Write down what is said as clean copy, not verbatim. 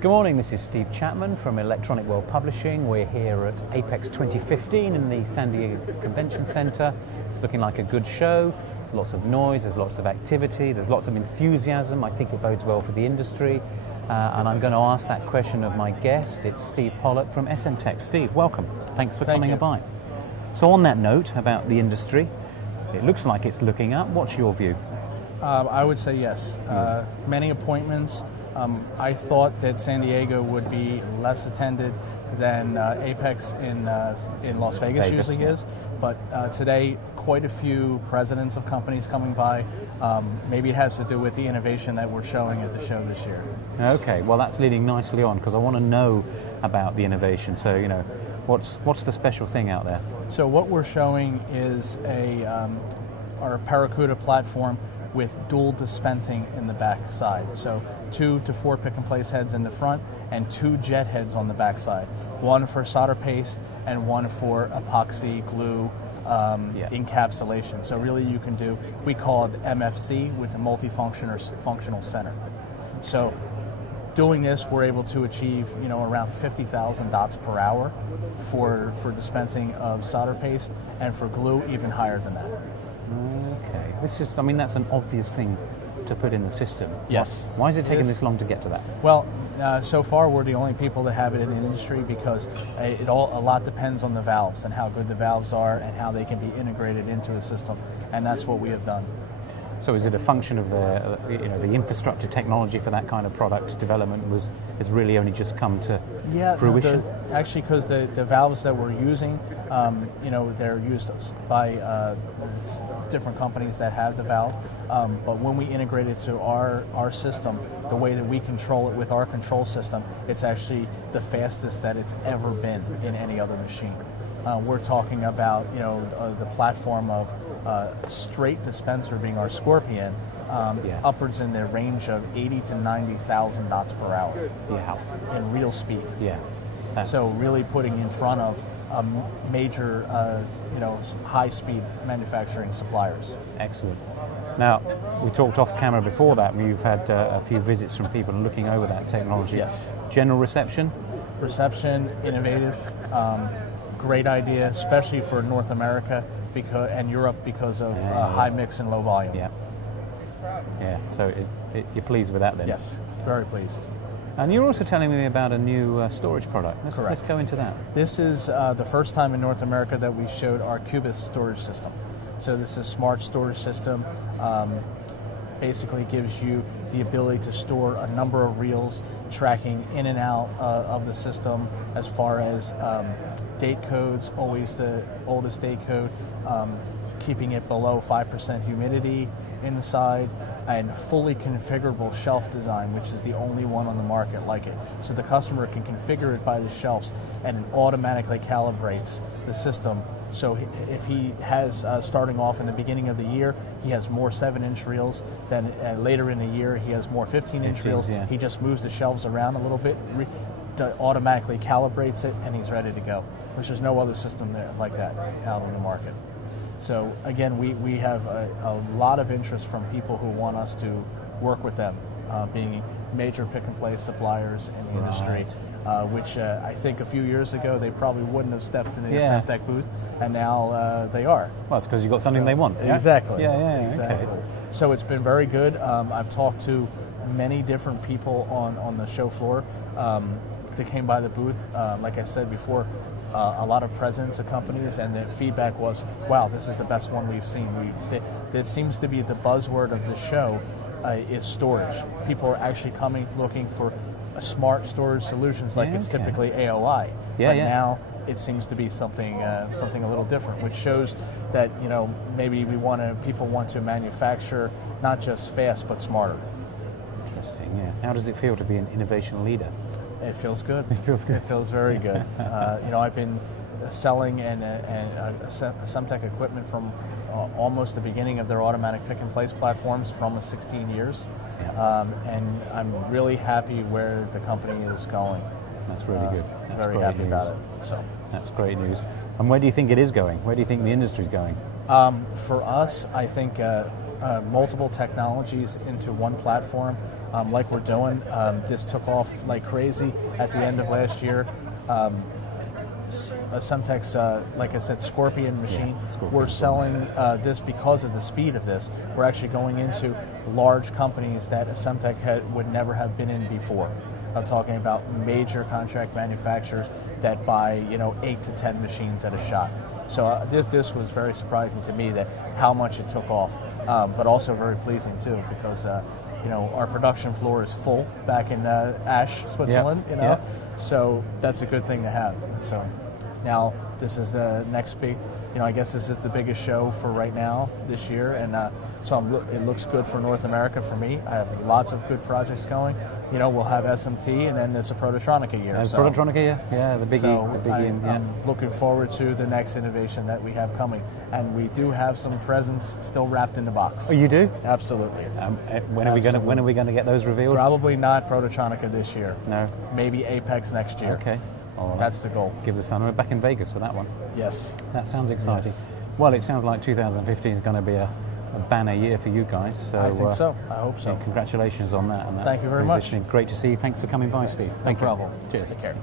Good morning, this is Steve Chapman from Electronic World Publishing. We're here at APEX 2015 in the San Diego Convention Center. It's looking like a good show. There's lots of noise, there's lots of activity, there's lots of enthusiasm. I think it bodes well for the industry. And I'm going to ask that question of my guest. It's Steve Pollock from Essemtec. Steve, welcome. Thanks for coming by. So on that note about the industry, it looks like it's looking up. What's your view? I would say yes. Many appointments. I thought that San Diego would be less attended than APEX in Las Vegas usually is, but today quite a few presidents of companies coming by. Maybe it has to do with the innovation that we're showing at the show this year. Okay, well that's leading nicely on because I want to know about the innovation. So what's the special thing out there? So what we're showing is our Barracuda platform with dual dispensing in the back side. So 2 to 4 pick and place heads in the front and 2 jet heads on the back side. One for solder paste and one for epoxy glue encapsulation. So really you can do, we call it MFC, with a multifunction or functional center. So doing this, we're able to achieve around 50,000 dots per hour for dispensing of solder paste, and for glue even higher than that. Okay, that's an obvious thing to put in the system. Yes. Why is it taking this long to get to that? Well, so far we're the only people that have it in the industry because a lot depends on the valves and how good the valves are and how they can be integrated into a system, and that's what we have done. So is it a function of the infrastructure technology for that kind of product development has really only just come to fruition? Actually, because the valves that we're using, they're used by different companies that have the valve. But when we integrate it to our system, the way that we control it with our control system, it's actually the fastest that it's ever been in any other machine. We're talking about the platform of straight dispenser being our Scorpion, upwards in the range of 80 to 90,000 dots per hour in real speed. So really putting in front of major high-speed manufacturing suppliers. Excellent. Now, we talked off camera before that. We've had a few visits from people looking over that technology. Yes. General reception? Reception, innovative. Great idea, especially for North America and Europe because of high mix and low volume. Yeah. So you're pleased with that then? Yes, very pleased. And you're also telling me about a new storage product. Let's go into that. This is the first time in North America that we showed our Cubus storage system. So this is a smart storage system. Basically gives you the ability to store a number of reels, tracking in and out of the system as far as date codes, always the oldest date code, keeping it below 5% humidity inside, and fully configurable shelf design, which is the only one on the market like it. So the customer can configure it by the shelves and it automatically calibrates the system. So if he has, starting off in the beginning of the year, he has more 7-inch reels, then later in the year he has more 15-inch reels. He just moves the shelves around a little bit, automatically calibrates it, and he's ready to go, which there's no other system there like that out on the market. So again, we have a lot of interest from people who want us to work with them, being major pick-and-place suppliers in the industry, which I think a few years ago they probably wouldn't have stepped in the Essemtec booth, and now they are. Well, it's because you've got something they want. Exactly. Exactly. Okay. So it's been very good. I've talked to many different people on the show floor that came by the booth. Like I said before, a lot of presidents of companies, and the feedback was, wow, this is the best one we've seen. That seems to be the buzzword of the show, is storage. People are actually coming looking for smart storage solutions like it's typically AOI. But now it seems to be something a little different, which shows that maybe people want to manufacture not just fast but smarter. Interesting. Yeah. How does it feel to be an innovation leader? It feels good. It feels good. It feels very good. I've been selling Essemtec equipment from almost the beginning of their automatic pick-and-place platforms for almost 16 years. And I'm really happy where the company is going. That's really good. That's very happy about it. So that's great news. And where do you think it is going? Where do you think the industry is going? For us, I think multiple technologies into one platform, like we're doing. This took off like crazy at the end of last year. Essemtec's, like I said, Scorpion machine. Scorpion. We're selling this because of the speed of this. We're actually going into large companies that Essemtec would never have been in before. I'm talking about major contract manufacturers that buy, 8 to 10 machines at a shot. So this was very surprising to me that how much it took off, but also very pleasing too, because our production floor is full back in Asch, Switzerland. Yep. So that's a good thing to have. So now this is the next big, I guess this is the biggest show for right now this year, and so it looks good for North America for me. I have lots of good projects going. We'll have SMT, and then there's a Prototronica year. Prototronica year, yeah, the biggie. So the biggie I'm looking forward to the next innovation that we have coming, and we do have some presents still wrapped in the box. Oh, you do? Absolutely. When are we going to get those revealed? Probably not Prototronica this year. No. Maybe Apex next year. Okay. Right. That's the goal. Give us time. We're back in Vegas for that one. Yes. That sounds exciting. Yes. Well, it sounds like 2015 is going to be a banner year for you guys. So, I think so. I hope so. Yeah, congratulations on that. Thank you very much. Great to see you. Thanks for coming by, Steve. No problem. Cheers. Take care.